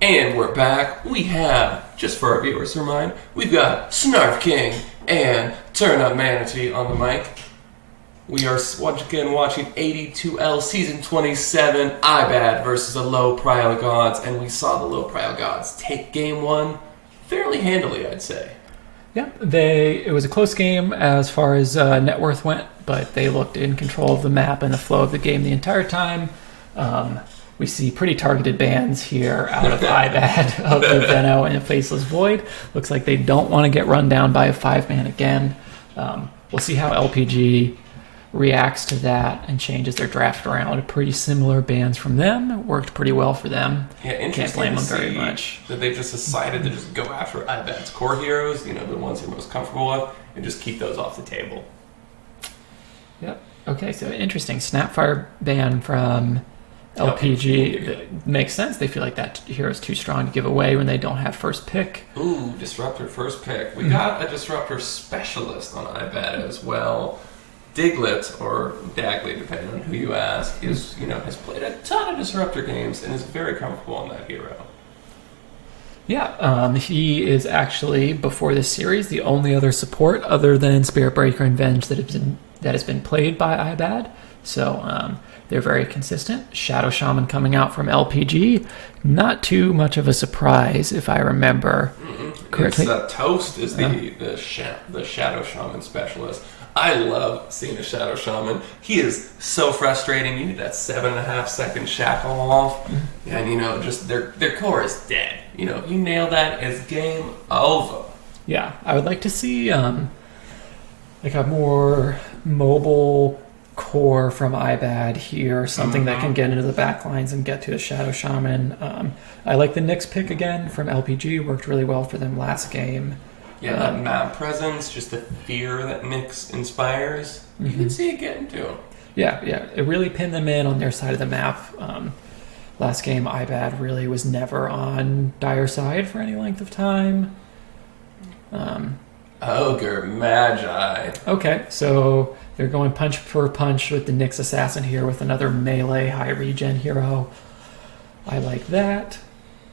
And we're back. We have, just for our viewers to remind, we've got Snarf King and Turn Up Manatee on the mic. We are once again watching ad2l Season 27, IBAD versus the Low Prio Gods, and we saw the Low Prio Gods take Game 1 fairly handily, I'd say. Yeah, it was a close game as far as net worth went, but they looked in control of the map and the flow of the game the entire time. We see pretty targeted bans here out of IBAD of the Veno and a Faceless Void. Looks like they don't want to get run down by a 5-man again. We'll see how LPG reacts to that and changes their draft around. Pretty similar bans from them. It worked pretty well for them. Yeah, interesting. Can't blame to them very see much. That they've just decided to just go after IBAD's core heroes, the ones they're most comfortable with, and just keep those off the table. Yep. Okay, so interesting. Snapfire ban from LPG. That makes sense. They feel like that hero's too strong to give away when they don't have first pick. Ooh, Disruptor first pick. We got a Disruptor specialist on IBAD as well. Diglett, or Dagley, depending on who you ask, has played a ton of Disruptor games and is very comfortable on that hero. Yeah, he is actually, before this series, the only other support other than Spirit Breaker and Venge that has been played by IBAD. So they're very consistent. Shadow Shaman coming out from LPG, not too much of a surprise if I remember correctly. Toast is the Shadow Shaman specialist. I love seeing a Shadow Shaman. He is so frustrating. You need that 7.5 second shackle off, and just their core is dead. If you nail that, it's game over. Yeah, I would like to see like a more mobile core from IBAD here, something that can get into the back lines and get to a Shadow Shaman. I like the Nyx pick again from LPG. Worked really well for them last game. Yeah, that map presence, just the fear that Nyx inspires, you can see it getting to them. Yeah, it really pinned them in on their side of the map. Last game, IBAD really was never on Dire side for any length of time. Ogre Magi. Okay, so they're going punch for punch with the Nyx Assassin here with another melee high regen hero. I like that.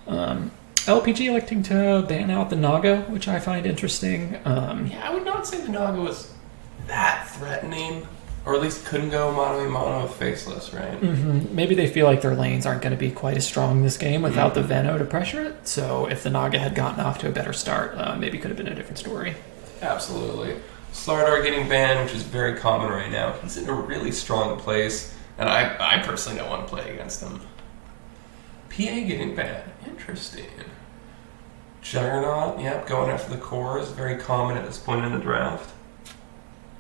LPG electing to ban out the Naga, which I find interesting. I would not say the Naga was that threatening, or at least couldn't go mono with Faceless, right? Maybe they feel like their lanes aren't going to be quite as strong this game without the Veno to pressure it. So if the Naga had gotten off to a better start, maybe could have been a different story. Absolutely. Slardar getting banned, which is very common right now. He's in a really strong place, and I personally don't want to play against him. PA getting banned. Interesting. Juggernaut, going after the core is very common at this point in the draft.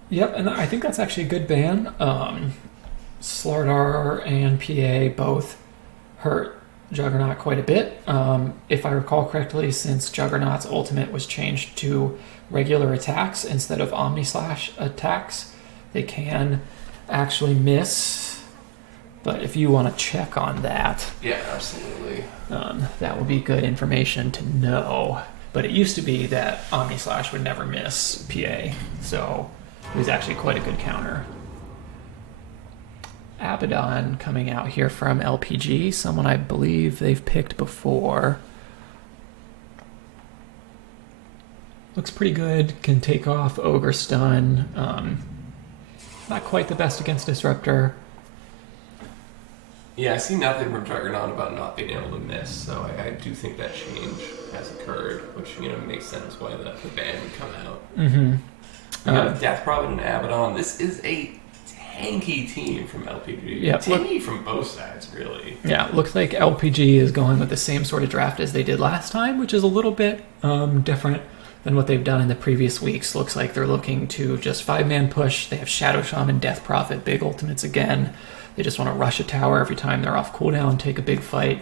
Yep, and I think that's actually a good ban. Slardar and PA both hurt Juggernaut quite a bit. If I recall correctly, since Juggernaut's ultimate was changed to regular attacks instead of Omni-Slash attacks, they can actually miss. But if you want to check on that... Yeah, absolutely. That would be good information to know. But it used to be that Omni-Slash would never miss PA, so it was actually quite a good counter. Abaddon coming out here from LPG, someone I believe they've picked before. Looks pretty good, can take off Ogre Stun. Not quite the best against Disruptor. Yeah, I see nothing from Juggernaut about not being able to miss, so I do think that change has occurred, which, makes sense why the ban would come out. Death Prophet and Abaddon, this is a tanky team from LPG. Yeah, tanky from both sides, really. Yeah, looks like LPG is going with the same sort of draft as they did last time, which is a little bit different than what they've done in the previous weeks. Looks like they're looking to just 5-man push. They have Shadow Shaman, Death Prophet, big ultimates again. They just want to rush a tower every time they're off cooldown, take a big fight.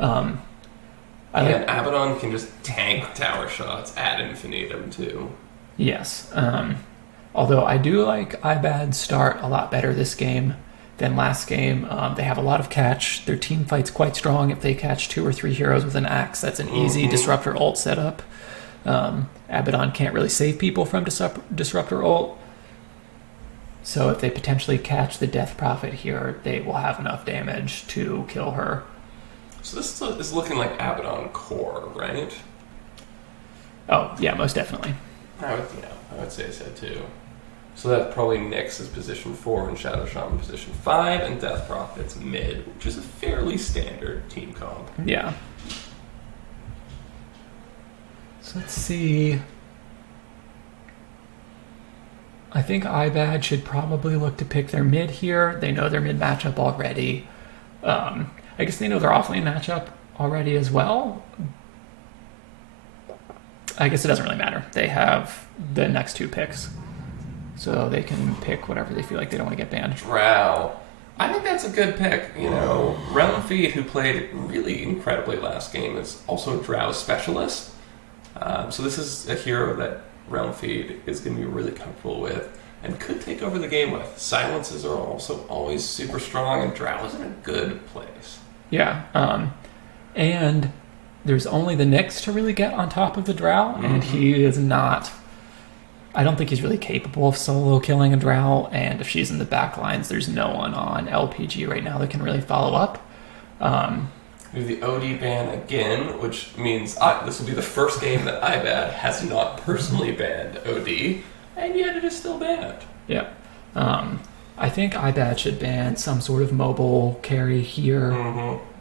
Abaddon can just tank tower shots ad infinitum too. Yes. Although I do like IBAD's start a lot better this game than last game. They have a lot of catch. Their team fight's quite strong. If they catch 2 or 3 heroes with an axe, that's an easy Disruptor ult setup. Abaddon can't really save people from Disruptor ult. So if they potentially catch the Death Prophet here, they will have enough damage to kill her. So this is looking like Abaddon core, right? Oh, yeah, most definitely. I would say so too. So that's probably Nyx is position 4 and Shadow Shaman position 5, and Death Prophet's mid, which is a fairly standard team comp. Yeah. So let's see. I think IBAD should probably look to pick their mid here. They know their mid matchup already. I guess they know their offlane matchup already as well. I guess it doesn't really matter. They have the next 2 picks. So they can pick whatever they feel like they don't want to get banned. Drow. I think that's a good pick. Realm Feed, who played really incredibly last game, is also a Drow specialist. So this is a hero that Realm Feed is going to be really comfortable with and could take over the game with. Silences are also always super strong, and Drow is in a good place. Yeah. And there's only the Nyx to really get on top of the Drow, and he is not... I don't think he's really capable of solo killing a Drow, and if she's in the back lines, there's no one on LPG right now that can really follow up. We have the OD ban again, which means this will be the first game that IBAD has not personally banned OD, and yet it is still banned. Yeah. I think IBAD should ban some sort of mobile carry here.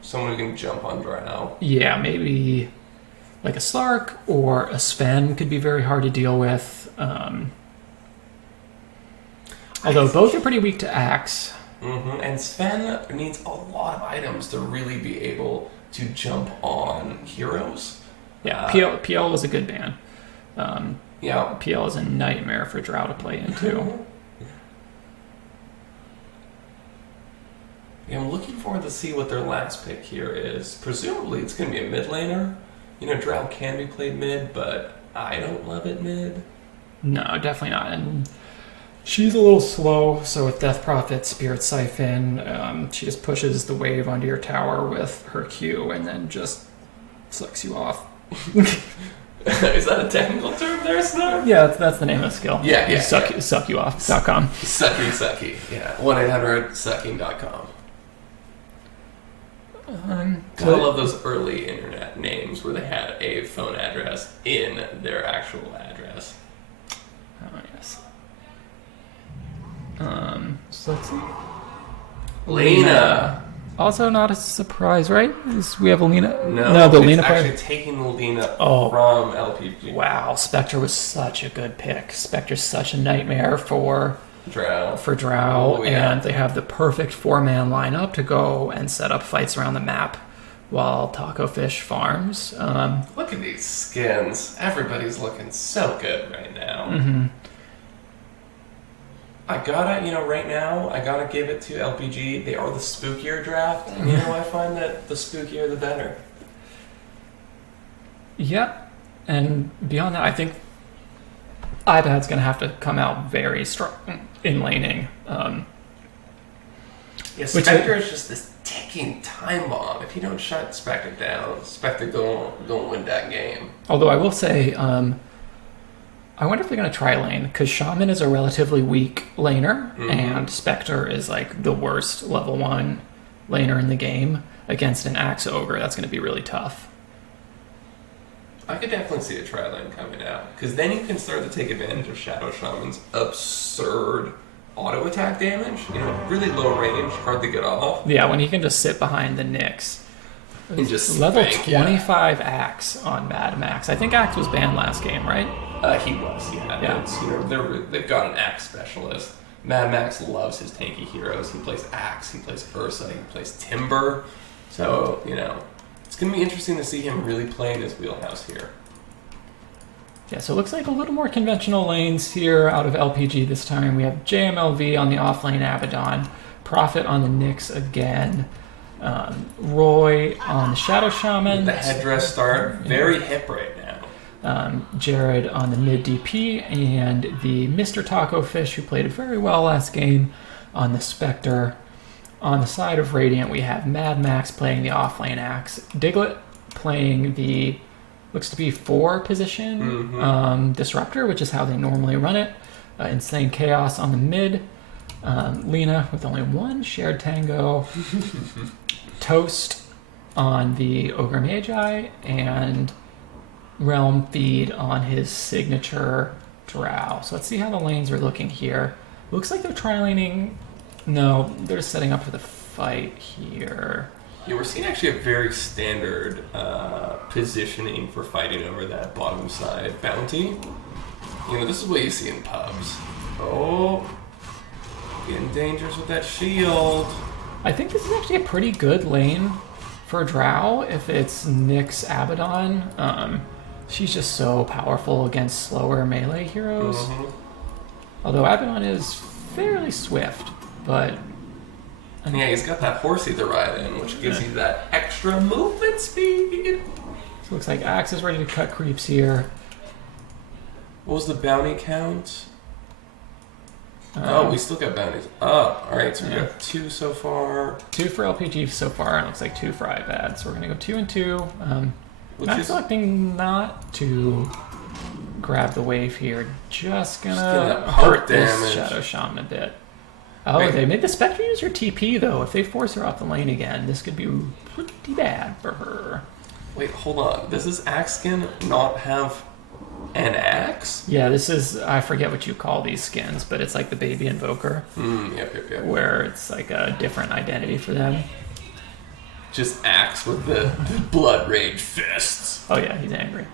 Someone who can jump on Drow. Yeah, maybe like a Slark or a Sven could be very hard to deal with. Although both are pretty weak to Axe. And Sven needs a lot of items to really be able to jump on heroes. Yeah, PL was a good ban. Yeah. PL is a nightmare for Drow to play into. Yeah, I'm looking forward to see what their last pick here is. Presumably it's going to be a mid laner. Drow can be played mid, but I don't love it mid. No, definitely not. And she's a little slow, so with Death Prophet, Spirit Siphon, she just pushes the wave onto your tower with her Q and then just sucks you off. Is that a technical term there, Snarf? Yeah, that's the name of the skill. Yeah. Suckyouoff.com. Sucky. Yeah, 1-800-sucking.com. I love those early internet names where they had a phone address in their actual address. Oh, yes. So let's see. Lena. Also not a surprise, right? We have a Lena. No, the it's Lena actually player. taking the Lena Oh. from LPG. Wow, Spectre was such a good pick. Spectre's such a nightmare for Drow. Drow, Oh, yeah. and they have the perfect 4-man lineup to go and set up fights around the map while Taco Fish farms. Look at these skins. Everybody's looking so good right now. I gotta, right now, I gotta give it to LPG. They are the spookier draft. And, I find that the spookier the better. Yep. And beyond that, I think IBAD's going to have to come out very strong in laning. Spectre is just this ticking time bomb. If you don't shut Spectre down, Spectre don't win that game. Although I will say, I wonder if they're going to try lane, because Shaman is a relatively weak laner, and Spectre is like the worst level 1 laner in the game. Against an Axe Ogre, that's going to be really tough. I could definitely see a try lane coming out, because then you can start to take advantage of Shadow Shaman's absurd auto attack damage. Really low range, hard to get off. Yeah, when he can just sit behind the Nyx. And just level spank, 25 Axe on Mad Max. I think Axe was banned last game, right? He was, yeah. Yeah. It's, they've got an Axe specialist. Mad Max loves his tanky heroes. He plays Axe, he plays Ursa, he plays Timber. So, it's going to be interesting to see him really play in his wheelhouse here. Yeah, so it looks like a little more conventional lanes here out of LPG this time. We have JMLV on the offlane Abaddon, Prophet on the Nyx again, Roy on the Shadow Shaman. The headdress start, very hip right now. Jared on the mid DP, and the Mr. Taco Fish, who played very well last game, on the Spectre. On the side of Radiant, we have Mad Max playing the offlane Axe, Diglett playing the, looks to be 4 position Disruptor, which is how they normally run it. Insane Chaos on the mid. Lena with only 1 shared Tango. Toast on the Ogre Magi and Realm Feed on his signature Drow. So let's see how the lanes are looking here. Looks like they're tri-laning. No, they're setting up for the fight here. Yeah, we're seeing actually a very standard positioning for fighting over that bottom side bounty. You know, this is what you see in pubs. Oh, getting dangerous with that shield. I think this is actually a pretty good lane for Drow if it's Nyx Abaddon. She's just so powerful against slower melee heroes. Mm-hmm. Although Abaddon is fairly swift, but... Yeah, he's got that horsey to ride in, which gives you that extra movement speed. So it looks like Axe is ready to cut creeps here. What was the bounty count? We still got bounties up. Alright, so we got 2 so far. 2 for LPG so far, and it looks like 2 for IBAD. So we're going to go 2 and 2. Max selecting not to grab the wave here. Just gonna hurt this Shadow Shaman a bit. Oh, right. They made the Spectre use her TP, though. If they force her off the lane again, this could be pretty bad for her. Wait, hold on. Does this Axe skin not have an axe? Yeah, this is... I forget what you call these skins, but it's like the Baby Invoker. Yep. Where it's like a different identity for them. Just Axe with the blood rage fists. Oh, yeah, he's angry.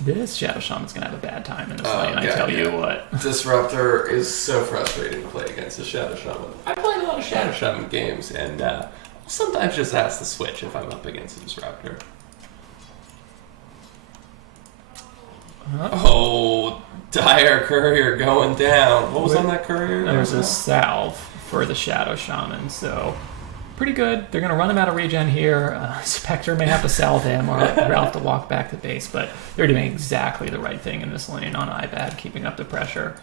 This Shadow Shaman's gonna have a bad time in this lane, I tell you what. Disruptor is so frustrating to play against the Shadow Shaman. I played a lot of Shadow Shaman games, and sometimes just ask to switch if I'm up against a Disruptor. Oh, Dire Courier going down. What was on that Courier? There's a salve for the Shadow Shaman, so pretty good. They're going to run him out of regen here. Spectre may have to salve him, or they'll have to walk back to base, but they're doing exactly the right thing in this lane on IBAD, keeping up the pressure.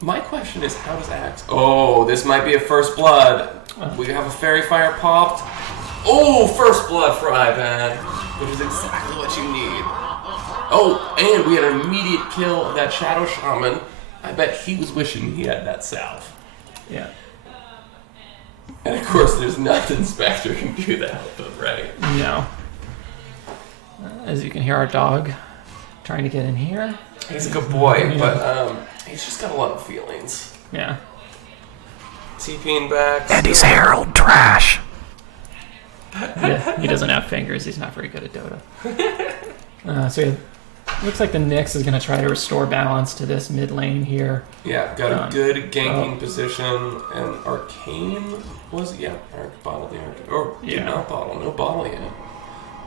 My question is, how does Axe... Oh, this might be a first blood. We have a Fairy Fire popped. Oh, first blood for IBAD, which is exactly what you need. Oh, and we had an immediate kill of that Shadow Shaman. I bet he was wishing he had that salve. Yeah. And of course, there's nothing Spectre can do to help him, right? No. As you can hear, our dog trying to get in here. He's a good boy, but he's just got a lot of feelings. Yeah. TPing back. And he's Herald trash. Yeah, he doesn't have fingers. He's not very good at Dota. So yeah, looks like the Nyx is going to try to restore balance to this mid lane here. Yeah, got a good ganking position. And Arcane was... Yeah, bottle the Arcane. Or did not bottle. No bottle yet.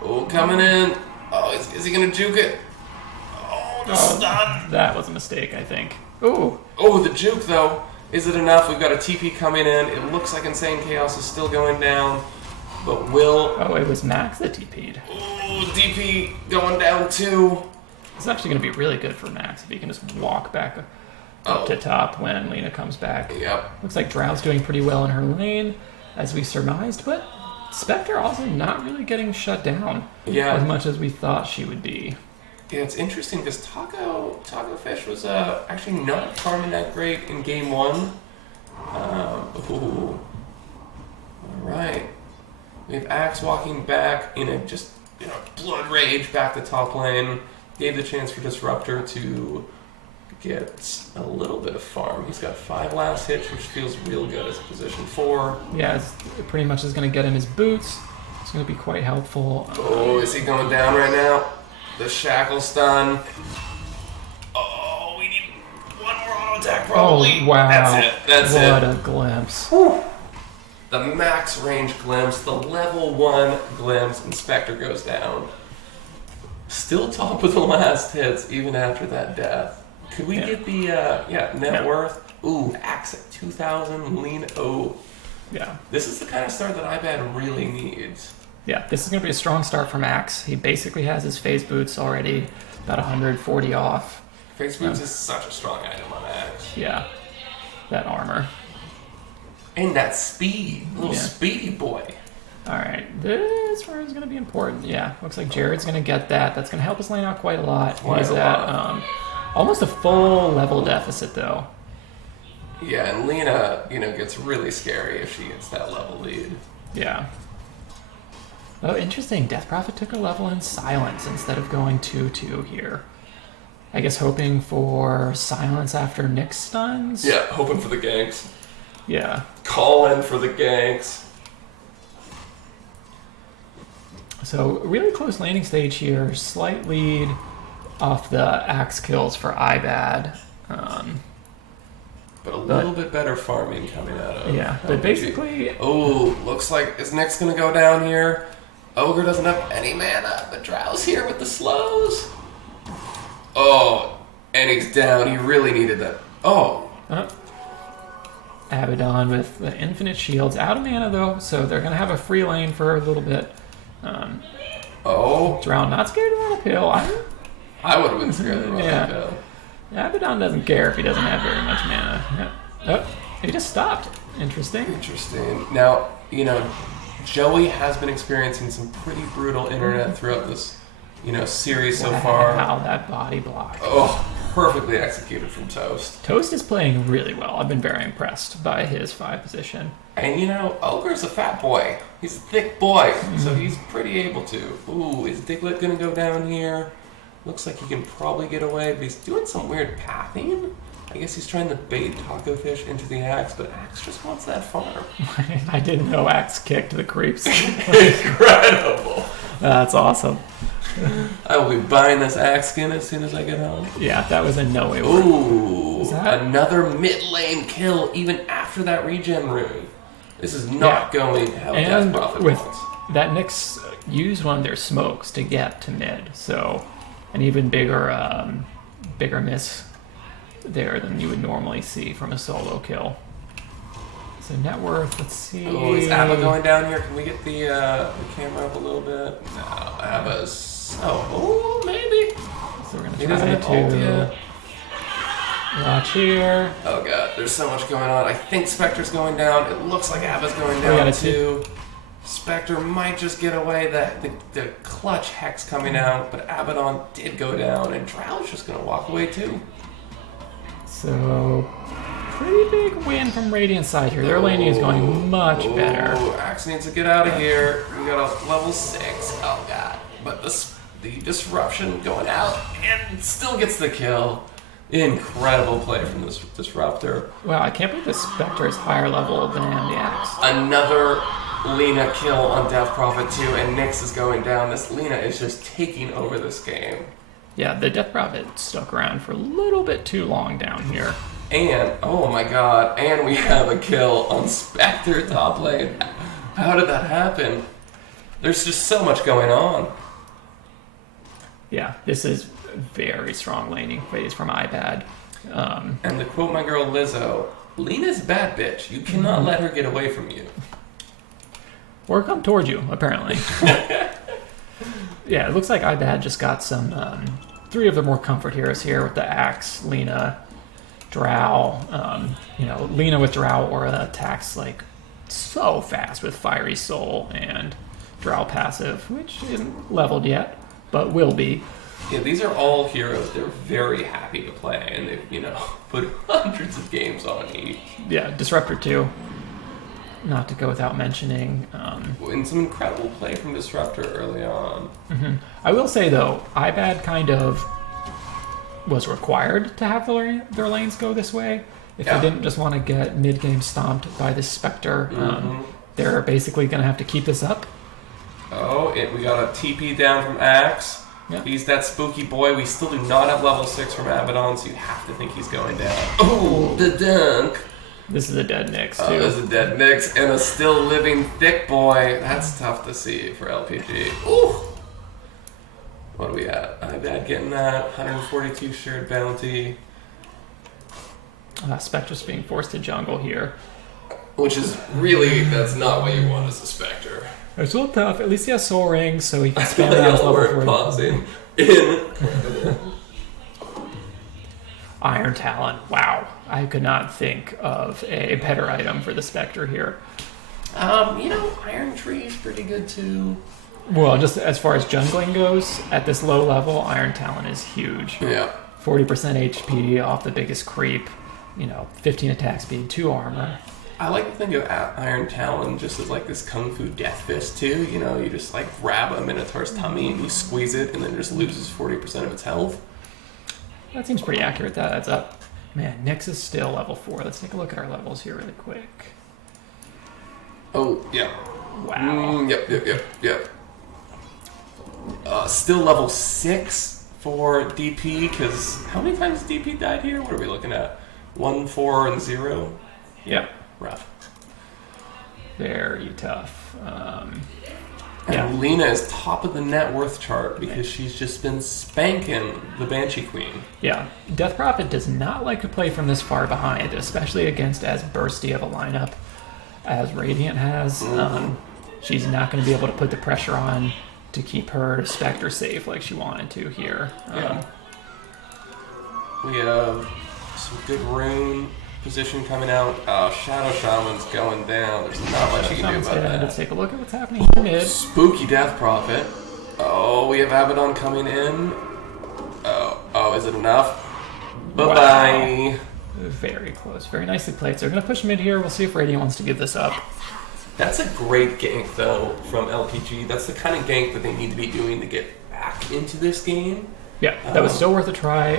Oh, coming in. Oh, is he going to juke it? Oh, the stun. That was a mistake, I think. Ooh. Oh, the juke, though. Is it enough? We've got a TP coming in. It looks like Insane Chaos is still going down. But will... Oh, it was Max that TP'd. Ooh, DP going down too. It's actually going to be really good for Max if he can just walk back up to top when Lena comes back. Yep. Looks like Drow's doing pretty well in her lane, as we surmised, but Spectre also not really getting shut down as much as we thought she would be. Yeah, it's interesting because Taco Fish was actually not farming that great in game 1. All right. We have Axe walking back in a blood rage back to top lane. Gave the chance for Disruptor to get a little bit of farm. He's got 5 last hits, which feels real good as a position 4. Yeah, it pretty much is going to get him his boots. It's going to be quite helpful. Oh, is he going down right now? The shackle stun. Oh, we need one more auto attack probably. Oh, wow. That's it. What a glimpse. Whew. The max range glimpse, the level 1 glimpse, and Spectre goes down. Still top of the last hits, even after that death. Could we get the net worth? Ooh, Axe at 2,000, lean. Oh. Yeah. This is the kind of start that IBAD really needs. Yeah, this is going to be a strong start for Max. He basically has his phase boots already, about 140 off. Phase boots is such a strong item on Axe. Yeah, that armor. And that speed. Little speedy boy. Alright, this one is going to be important. Yeah, looks like Jared's going to get that. That's going to help us lane out quite a lot. He's at almost a full level deficit, though. Yeah, and Lena, gets really scary if she gets that level lead. Yeah. Oh, interesting. Death Prophet took a level in silence instead of going 2-2 here. I guess hoping for silence after Nyx stuns? Yeah, hoping for the ganks. Yeah. Calling for the ganks. So, really close laning stage here. Slight lead off the axe kills for IBAD. But a little bit better farming coming out of Yeah, but basically... Oh, looks like is Nyx going to go down here? Ogre doesn't have any mana, but Drow's here with the slows. Oh, and he's down. He really needed that. Oh. Abaddon with the infinite shields. Out of mana, though, so they're going to have a free lane for a little bit. Drow not scared of that appeal. I would have been scared of that appeal. Abaddon doesn't care if he doesn't have very much mana. Yeah. Oh, he just stopped. Interesting. Now, Joey has been experiencing some pretty brutal internet throughout this, series so far. Wow, that body block. Oh, perfectly executed from Toast. Toast is playing really well. I've been very impressed by his 5 position. And Ogre's a fat boy. He's a thick boy, so he's pretty able to. Ooh, is Diglett gonna go down here? Looks like he can probably get away, but he's doing some weird pathing. I guess he's trying to bait Taco Fish into the Axe, but Axe just wants that farm. I didn't know Axe kicked the creeps. Incredible. That's awesome. I will be buying this Axe skin as soon as I get home. Yeah, that was a no way. Ooh, another mid lane kill even after that regen rune. This is not going how Death Prophet wants. That Nyx used one of their smokes to get to mid, so an even bigger miss there than you would normally see from a solo kill. So net worth, let's see. Oh, is Abba going down here? Can we get the camera up a little bit? No, Abba's... Oh, maybe. So we're going to try to watch here. Oh god, there's so much going on. I think Spectre's going down. It looks like Abba's going down too. Spectre might just get away. The clutch Hex coming out, but Abaddon did go down, and Drow's just going to walk away too. So, pretty big win from Radiant's side here. Their laning is going much better. Axe needs to get out of here. We got a level 6. Oh god. But the disruption going out and still gets the kill. Incredible play from this disruptor. Wow, I can't believe the Spectre is higher level than the Axe. Another Lena kill on Death Prophet 2, and Nyx is going down. This Lena is just taking over this game. Yeah, the Death Prophet stuck around for a little bit too long down here. And, oh my god, and we have a kill on Spectre top lane. How did that happen? There's just so much going on. Yeah, this is very strong laning phase from IBAD. And to quote my girl Lizzo, Lena's a bad bitch. You cannot let her get away from you. Or come toward you, apparently. Yeah, it looks like IBAD just got some 3 of the more comfort heroes here with the Axe, Lena, Drow. Lena with Drow Aura attacks like so fast with Fiery Soul and Drow passive, which isn't leveled yet, but will be. Yeah, these are all heroes they're very happy to play, and they've, put hundreds of games on each. Yeah, Disruptor 2, not to go without mentioning. And some incredible play from Disruptor early on. Mm-hmm. I will say, though, IBAD kind of was required to have their lanes go this way. If they didn't just want to get mid-game stomped by this Spectre, they're basically going to have to keep this up. Oh, we got a TP down from Axe. Yep. He's that spooky boy. We still do not have level 6 from Abaddon, so you have to think he's going down. Oh, the dunk. This is a dead Nyx, too. Oh, this is a dead Nyx and a still living thick boy. That's tough to see for LPG. Ooh. What do we at? IBAD getting that. 142 shared bounty. Spectre's being forced to jungle here. Which is really, that's not what you want as a Spectre. It's a little tough. At least he has Soul Ring, so he can spam around his level 4. Pausing. Incredible. Iron Talon. Wow. I could not think of a better item for the Spectre here. Iron Tree is pretty good too. Well, just as far as jungling goes, at this low level, Iron Talon is huge. Yeah. 40% HP off the biggest creep. 15 attack speed, 2 armor. I like to think of Iron Talon just as like this kung fu death fist too. You just like grab a Minotaur's tummy and you squeeze it, and then it just loses 40% of its health. That seems pretty accurate. That adds up. Man, Nyx is still level 4. Let's take a look at our levels here really quick. Oh, yeah. Wow. Yep. Still level 6 for DP, because how many times DP died here? What are we looking at? 1, 4, and 0? Yep. Rough. Very tough. And Lena is top of the net worth chart because she's just been spanking the Banshee Queen. Yeah. Death Prophet does not like to play from this far behind, especially against as bursty of a lineup as Radiant has. She's not going to be able to put the pressure on to keep her Spectre safe like she wanted to here. We have some good rune position coming out. Shadow Shaman's going down. There's not much you can do about that. Let's take a look at what's happening here mid. Spooky Death Prophet. Oh, we have Abaddon coming in. Oh, is it enough? Bye-bye. Wow. Very close. Very nicely played. So we're going to push mid here. We'll see if Radiant wants to give this up. That's a great gank, though, from LPG. That's the kind of gank that they need to be doing to get back into this game. Yeah, that was still worth a try.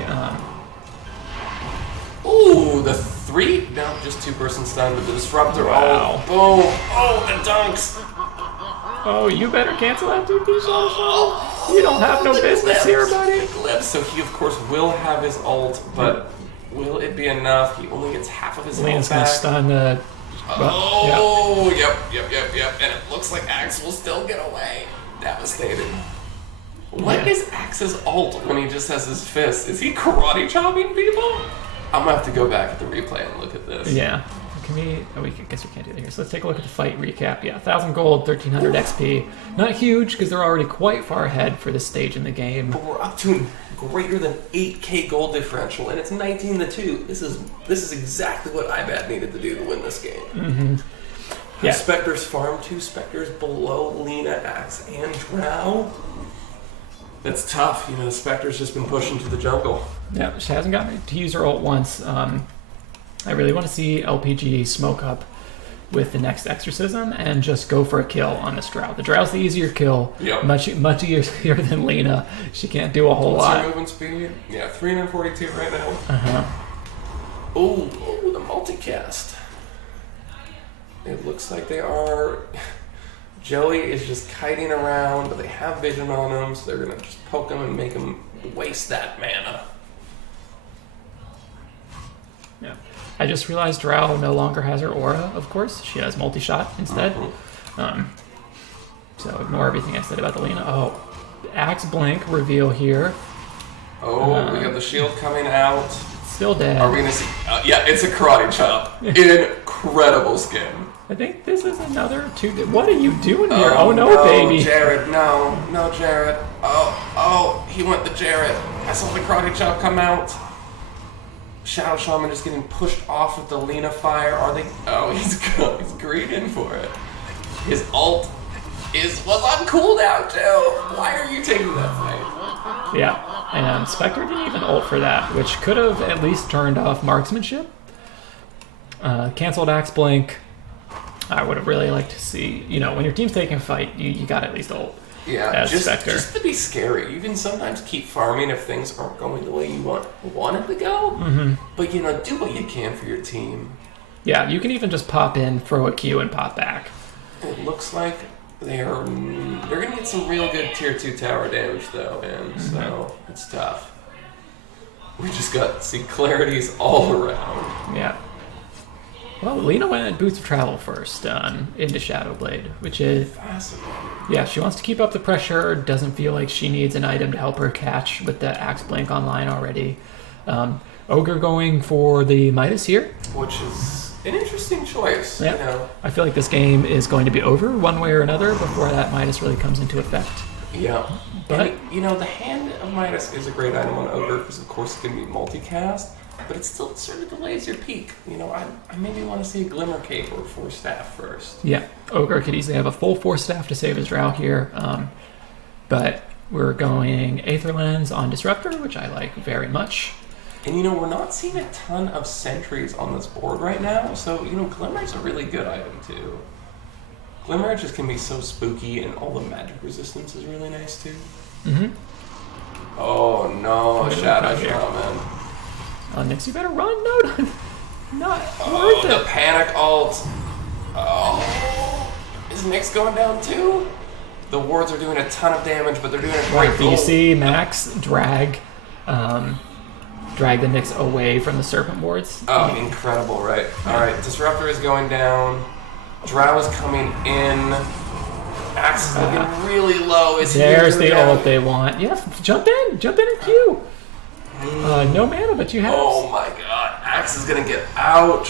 Ooh, the 3? No, just 2-person stun with the Disruptor. Wow. Oh, boom. Oh, the dunks. Oh, you better cancel that DP, Shadow. You don't have no business here, buddy. So he, of course, will have his ult, but will it be enough? He only gets half of his Lena's ult going back. to stun the... Yep. And it looks like Axe will still get away. Devastated. What is Axe's ult when he just has his fist? Is he karate chopping people? I'm gonna have to go back at the replay and look at this. Yeah. Can we... Oh, I guess we can't do that here. So let's take a look at the fight recap. Yeah, 1,000 gold, 1,300 XP. Not huge, because they're already quite far ahead for this stage in the game. But we're up to greater than 8k gold differential, and it's 19-2. This is exactly what IBAD needed to do to win this game. Mm-hmm. Yeah. Spectre's farm 2 Spectres below Lena, Axe, and Drow. That's tough. The Spectre's just been pushed into the jungle. Yeah, she hasn't gotten to use her ult once. I really want to see LPG smoke up with the next Exorcism and just go for a kill on this Drow. The Drow's the easier kill. Yep. Much easier than Lena. She can't do a whole lot. What's her movement speed? Yeah, 342 right now. Uh-huh. Oh, the multicast. It looks like they are... Joey is just kiting around, but they have vision on him, so they're going to just poke him and make him waste that mana. Yeah. I just realized Drow no longer has her aura, of course. She has multi-shot instead. So ignore everything I said about the Lena. Oh, Axe Blink reveal here. Oh, we got the shield coming out. Still dead. Are we going to see... yeah, it's a karate chop. Incredible skin. I think this is another 2... What are you doing here? Oh, no, baby. Jared, no, Jared. Oh, he went to Jared. I saw the karate chop come out. Shadow Shaman just getting pushed off with the Lena fire. Are they... Oh, he's greeting for it. His ult was on cooldown, too. Why are you taking that fight? Yeah, and Spectre didn't even ult for that, which could have at least turned off marksmanship. Cancelled Axe Blink. I would have really liked to see, when your team's taking a fight, you got at least ult. Yeah, just to be scary. You can sometimes keep farming if things aren't going the way you want it to go. Mm-hmm. But, do what you can for your team. Yeah, you can even just pop in, throw a Q, and pop back. It looks like they're going to get some real good tier 2 tower damage, though, and so it's tough. We just got clarities all around. Yeah. Well, Lena went at Boots of Travel first into Shadowblade, which is... Fascinating. Yeah, she wants to keep up the pressure, doesn't feel like she needs an item to help her catch with the Axe Blink online already. Ogre going for the Midas here. Which is an interesting choice, Yeah. I feel like this game is going to be over one way or another before that Midas really comes into effect. Yeah. But, and, the Hand of Midas is a great item on Ogre because, of course, it can be multicast. But it still sort of delays your peak. I maybe want to see a Glimmer Cape or Force Staff first. Yeah, Ogre could easily have a full Force Staff to save his Drow here. But we're going Aether Lens on Disruptor, which I like very much. And, we're not seeing a ton of sentries on this board right now, so, Glimmer's a really good item, too. Glimmer just can be so spooky, and all the magic resistance is really nice, too. Mm-hmm. Oh, no, Shadow Shaman. Oh, Nyx, you better run. No, not worth it. The panic ult. Oh, is Nyx going down, too? The wards are doing a ton of damage, but they're doing a great Do you see Max drag the Nyx away from the Serpent wards? Oh, incredible, right. Alright, Disruptor is going down. Drow is coming in. Axe is looking really low. There's the ult they want. Yeah, jump in and Q. No mana, but you have. Oh my god, Axe is gonna get out.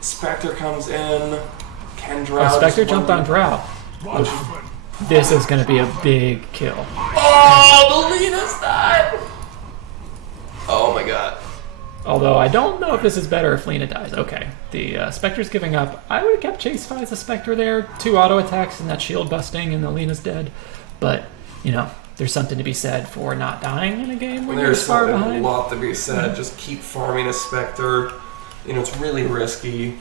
Spectre comes in. Can Drow? Spectre jumped on Drow. This is gonna be a big kill. Oh, the Lena's died! Oh my god. Although I don't know if this is better if Lena dies. Okay, the Spectre's giving up. I would have kept Chase as a Spectre there. 2 auto attacks and that shield busting and the Lena's dead. But, there's something to be said for not dying in a game when you're far behind. There's a lot to be said. Just keep farming a Spectre. It's really risky.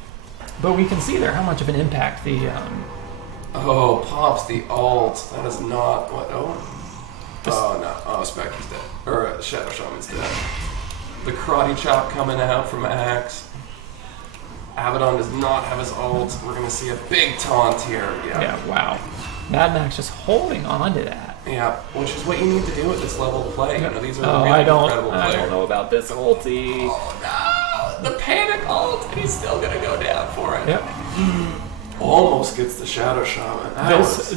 But we can see there how much of an impact the... Oh, pops the ult. That is not what... Oh, no. Oh, Spectre's dead. Or Shadow Shaman's dead. The karate chop coming out from Axe. Abaddon does not have his ult. We're going to see a big taunt here. Yeah, wow. Mad Max just holding on to that. Yeah, which is what you need to do at this level of play. These are really incredible players. I don't know about this ulti. Oh, no! The panic ult, and he's still going to go down for it. Yep. Almost gets the Shadow Shaman.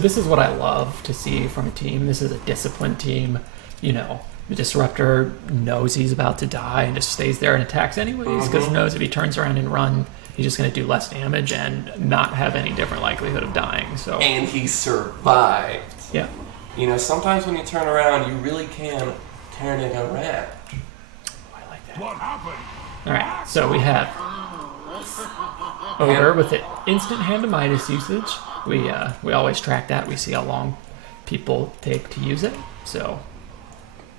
This is what I love to see from a team. This is a disciplined team. The Disruptor knows he's about to die and just stays there and attacks anyways because he knows if he turns around and run, he's just going to do less damage and not have any different likelihood of dying. And he survived. Yeah. Sometimes when you turn around, you really can turn it around. Oh, I like that. What happened? All right, so we have Ogre with the instant hand to Midas usage. We always track that. We see how long people take to use it. So.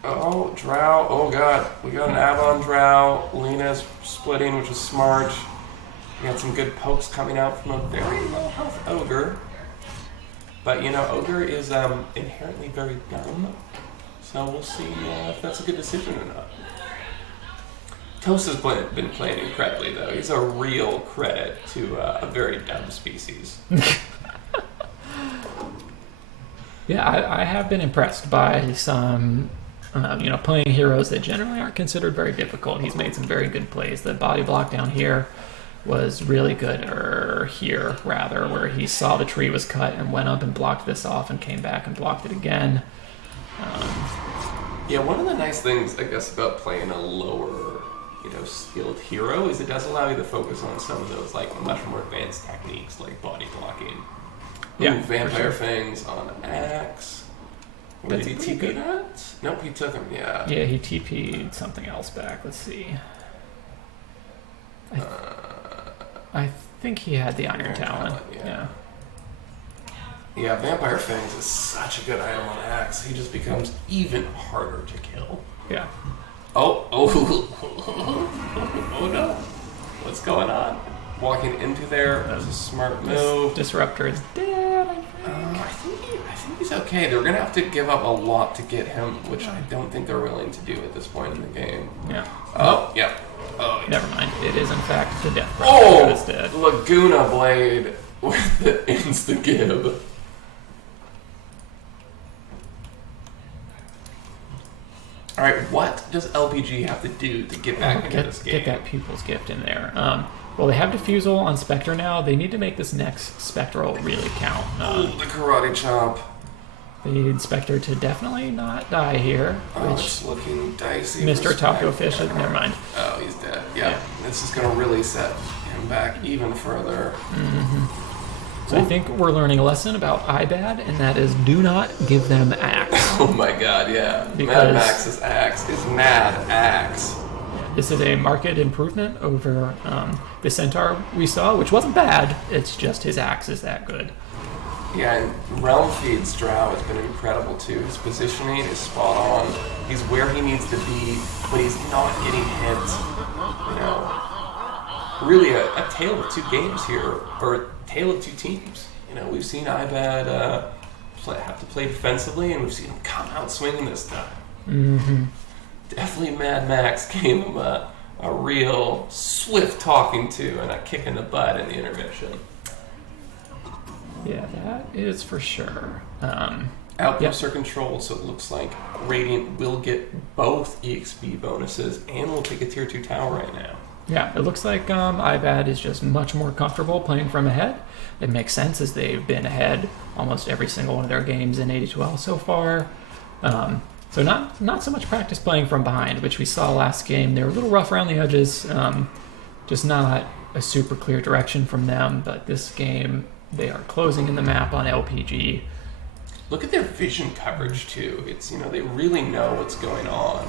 Oh, Drow. Oh, God. We got an Abaddon Drow. Lena's splitting, which is smart. We got some good pokes coming out from a very low health Ogre. But, Ogre is inherently very dumb. So we'll see if that's a good decision or not. Toast has been playing incredibly, though. He's a real credit to a very dumb species. Yeah, I have been impressed by some... playing heroes that generally aren't considered very difficult. He's made some very good plays. The body block down here was really good, or here, rather, where he saw the tree was cut and went up and blocked this off and came back and blocked it again. Yeah, one of the nice things, I guess, about playing a lower, skilled hero is it does allow you to focus on some of those, much more advanced techniques, like body blocking. Yeah, Vampire Fangs on Axe. Did he TP that? Nope, he took him, yeah. Yeah, he TP'd something else back. Let's see. I think he had the Iron Talon. Yeah. Yeah, Vampire Fangs is such a good item on Axe. He just becomes even harder to kill. Yeah. Oh no. What's going on? Walking into there, that was a smart move. Disruptor is dead, I think he's okay. They're going to have to give up a lot to get him, which I don't think they're willing to do at this point in the game. Yeah. Oh, yeah. Oh, yeah. Never mind. It is, in fact, the Death Breath that is dead. Laguna Blade with the insta-give. Alright, what does LPG have to do to get back into this game? Get that Pupil's Gift in there. Well, they have Diffusal on Spectre now. They need to make this next Spectral really count. The Karate Chop. They need Spectre to definitely not die here. Oh, it's looking dicey. Mr. Taco Fish, never mind. Oh, he's dead. Yeah. This is going to really set him back even further. So I think we're learning a lesson about IBAD, and that is do not give them Axe. Oh my god, yeah. Because Mad Max's Axe is Mad Axe. This is a marked improvement over the Centaur we saw, which wasn't bad. It's just his Axe is that good. Yeah, and Realm Feed's Drow has been incredible too. His positioning is spot on. He's where he needs to be, but he's not getting hit. You know, really a tale of two games here, or a tale of two teams. You know, we've seen IBAD have to play defensively, and we've seen him come out swinging this time. Mm-hmm. Definitely Mad Max gave him a real swift talking to and a kick in the butt in the intermission. Yeah, that is for sure. Outposts are controlled, so it looks like Radiant will get both EXP bonuses and will take a tier 2 tower right now. Yeah, it looks like IBAD is just much more comfortable playing from ahead. It makes sense as they've been ahead almost every single one of their games in ad2l so far. So not so much practice playing from behind, which we saw last game. They were a little rough around the edges, just not a super clear direction from them. But this game, they are closing in the map on LPG. Look at their vision coverage too. It's, you know, they really know what's going on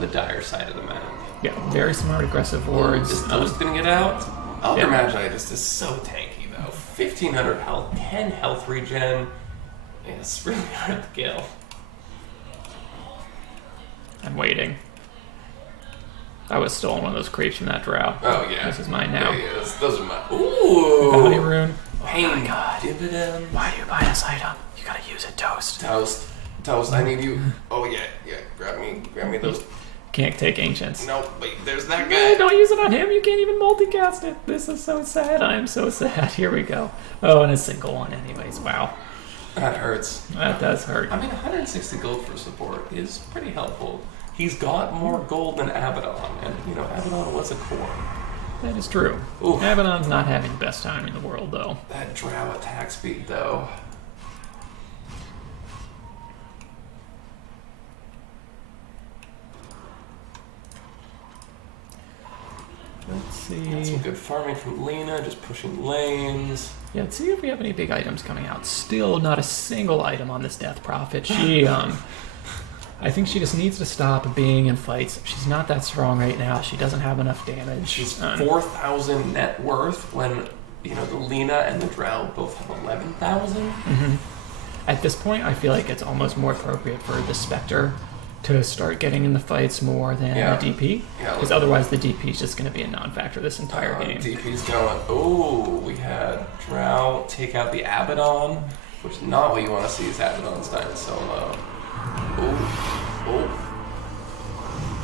the dire side of the map. Yeah, very smart, aggressive wards. Is Toast gonna get out? Yeah. Ultramaginitis is so tanky though. 1500 health, 10 health regen. Yeah, it's really hard to kill. I'm waiting. I was stolen one of those creeps from that drow. Oh yeah. This is mine now. Yeah, yeah, those are mine. Ooh. Bounty rune. Pain. Oh my god. Dividend. Why do you buy this item? You gotta use it, Toast. Toast, I need you. Oh yeah, grab me those. Can't take ancients. No, wait, there's that No, guy. don't use it on him. You can't even multicast it. This is so sad. I am so sad. Here we go. Oh, and a single one anyways. Wow. That hurts. That does hurt. I mean, 160 gold for support is pretty helpful. He's got more gold than Abaddon, and, you know, Abaddon was a core. That is true. Oof. Abaddon's not having the best time in the world, though. That drow attack speed, though. Let's see. Got some good farming from Lena, just pushing lanes. Yeah, let's see if we have any big items coming out. Still not a single item on this Death Prophet. She, I think she just needs to stop being in fights. She's not that strong right now. She doesn't have enough damage. She's 4,000 net worth when, you know, the Lena and the drow both have 11,000. Mm-hmm. At this point, I feel like it's almost more appropriate for the Spectre to start getting in the fights more than the DP. Because otherwise the DP is just going to be a non-factor this entire game. DP's going, oh, we had drow take out the Abaddon, which is not what you want to see is Abaddon's dying solo. Oh.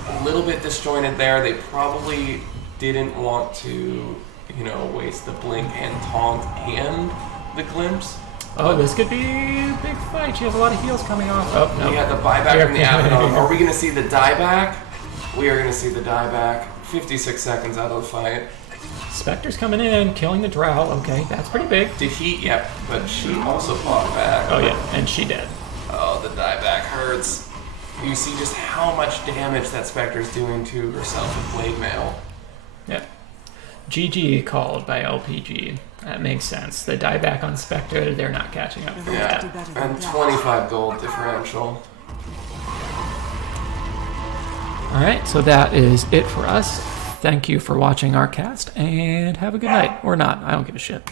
A little bit disjointed there. They probably didn't want to, you know, waste the blink and taunt and the glimpse. Oh, this could be a big fight. She has a lot of heals coming off. Oh, no. We had the buyback from the Abaddon. Are we going to see the dieback? We are going to see the dieback. 56 seconds out of the fight. Spectre's coming in, killing the drow. Okay, that's pretty big. Did he? Yep, but she also fought back. Oh, yeah, and she did. Oh, the dieback hurts. You see just how much damage that Spectre's doing to herself with Blade Mail. Yeah. GG called by LPG. That makes sense. The dieback on Spectre, they're not catching up. Yeah, and 25 gold differential. Alright, so that is it for us. Thank you for watching our cast, and have a good night. Or not, I don't give a shit.